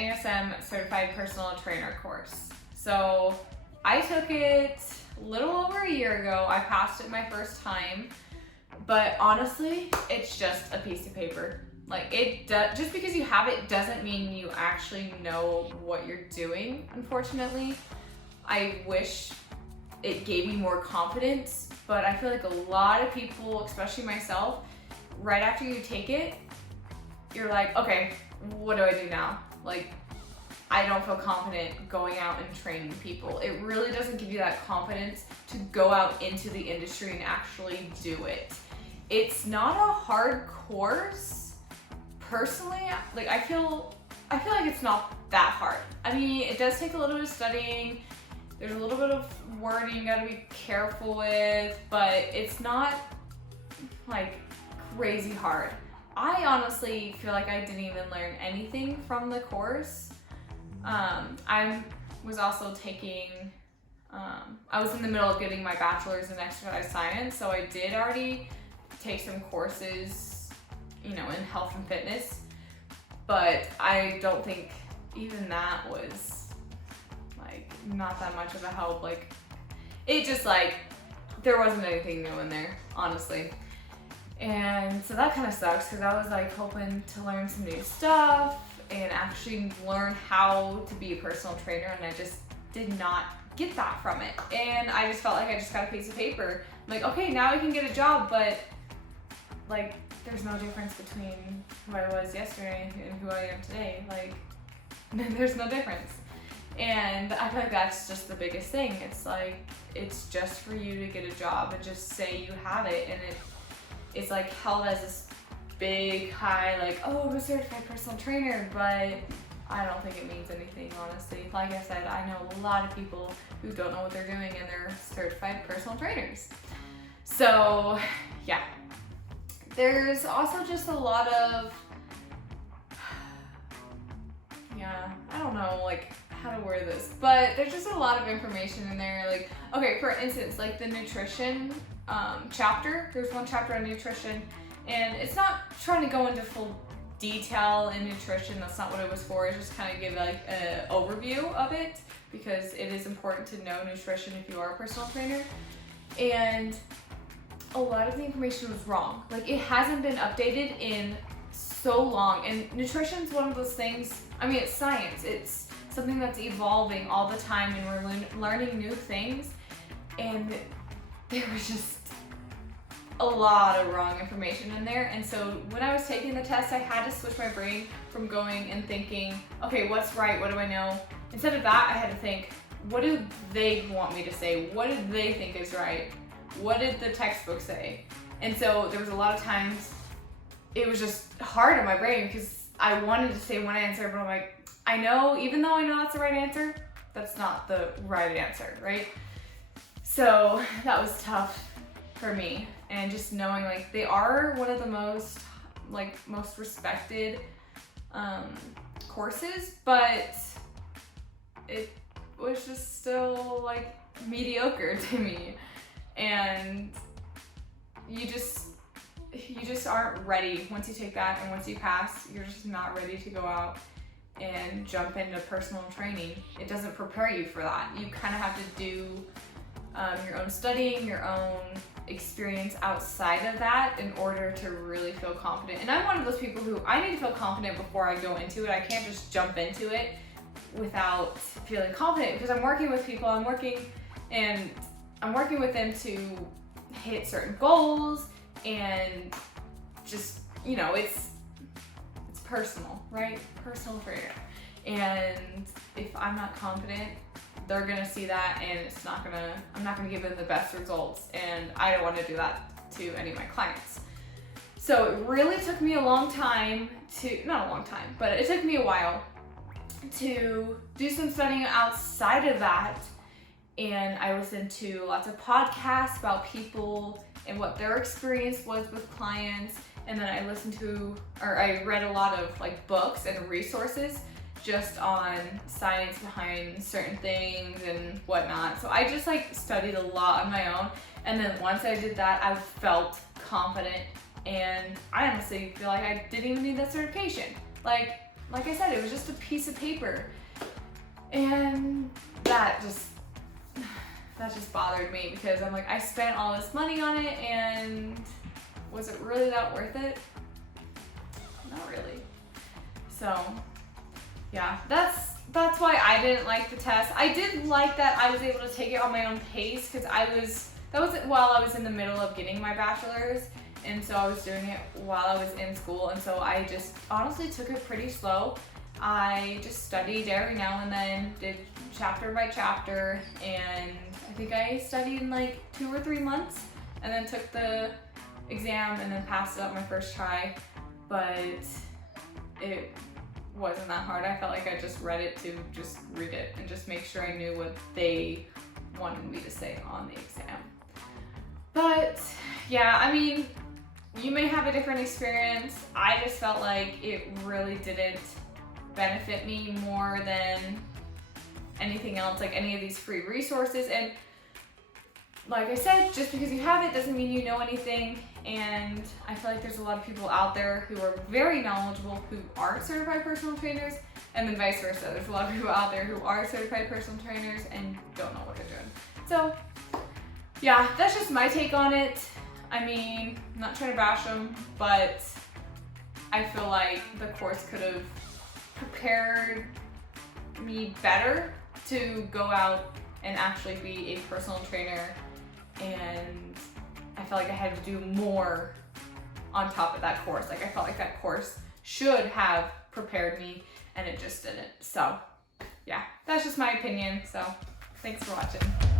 NASM Certified Personal Trainer course. So I took it a little over a year ago. I passed it my first time, but honestly, it's just a piece of paper. Like just because you have it doesn't mean you actually know what you're doing, unfortunately. I wish it gave me more confidence, but I feel like a lot of people, especially myself, right after you take it, you're like, okay, what do I do now? Like, I don't feel confident going out and training people. It really doesn't give you that confidence to go out into the industry and actually do it. It's not a hard course, personally. Like, I feel like it's not that hard. I mean, it does take a little bit of studying. There's a little bit of wording you gotta be careful with, but it's not like crazy hard. I honestly feel like I didn't even learn anything from the course. I was also taking, I was in the middle of getting my bachelor's in exercise science, so I did already take some courses, you know, in health and fitness, but I don't think even that was like not that much of a help. Like, it just like, there wasn't anything new in there, honestly. And so that kind of sucks because I was like hoping to learn some new stuff and actually learn how to be a personal trainer, and I just did not get that from it. And I just felt like I just got a piece of paper. I'm like, okay, now I can get a job, but like, there's no difference between who I was yesterday and who I am today. Like, there's no difference. And I feel like that's just the biggest thing. It's like, it's just for you to get a job and just say you have it, and it's like held as this big high, like, oh, I'm a certified personal trainer, but I don't think it means anything, honestly. Like I said, I know a lot of people who don't know what they're doing and they're certified personal trainers. So yeah, there's also just a lot of, yeah, I don't know like how to word this, but there's just a lot of information in there. Like, okay, for instance, like the nutrition chapter, there's one chapter on nutrition, and it's not trying to go into full detail in nutrition. That's not what it was for. It's just kind of give like an overview of it, because it is important to know nutrition if you are a personal trainer. And a lot of the information was wrong. Like, it hasn't been updated in so long, and nutrition is one of those things, I mean, it's science. It's something that's evolving all the time, and we're learning new things, and there was just a lot of wrong information in there. And so when I was taking the test, I had to switch my brain from going and thinking, okay, what's right? What do I know? Instead of that, I had to think, what do they want me to say? What did they think is right? What did the textbook say? And so there was a lot of times it was just hard in my brain because I wanted to say one answer, but I'm like, I know, even though I know that's the right answer, that's not the right answer, right? So that was tough for me. And just knowing, like, they are one of the most respected courses, but it was just still like mediocre to me. And you just aren't ready. Once you take that and once you pass, you're just not ready to go out and jump into personal training. It doesn't prepare you for that. You kind of have to do your own studying, your own experience outside of that in order to really feel confident. And I'm one of those people who, I need to feel confident before I go into it. I can't just jump into it without feeling confident, because I'm working with people, I'm working with them to hit certain goals, and just, you know, it's personal, right? Personal trainer. And if I'm not confident, they're gonna see that, and I'm not gonna give them the best results, and I don't want to do that to any of my clients. So it really took me a long time not a long time, but it took me a while to do some studying outside of that. And I listened to lots of podcasts about people and what their experience was with clients. And then I read a lot of like books and resources just on science behind certain things and whatnot. So I just like studied a lot on my own. And then once I did that, I felt confident. And I honestly feel like I didn't even need that certification. Like, like I said, it was just a piece of paper. And that just bothered me because I'm like, I spent all this money on it and was it really that worth it? Not really. So yeah, that's why I didn't like the test. I did like that I was able to take it on my own pace because that was while I was in the middle of getting my bachelor's, and so I was doing it while I was in school, and so I just honestly took it pretty slow. I just studied every now and then, did chapter by chapter, and I think I studied in like 2 or 3 months, and then took the exam and then passed it up my first try. But it wasn't that hard. I felt like I just read it to just read it and just make sure I knew what they wanted me to say on the exam. But yeah, I mean, you may have a different experience. I just felt like it really didn't benefit me more than anything else, like any of these free resources. And like I said, just because you have it doesn't mean you know anything. And I feel like there's a lot of people out there who are very knowledgeable who aren't certified personal trainers, and then vice versa. There's a lot of people out there who are certified personal trainers and don't know what they're doing. So yeah, that's just my take on it. I mean, I'm not trying to bash them, but I feel like the course could have prepared me better to go out and actually be a personal trainer, and I felt like I had to do more on top of that course. Like I felt like that course should have prepared me, and it just didn't. So yeah, that's just my opinion. So thanks for watching.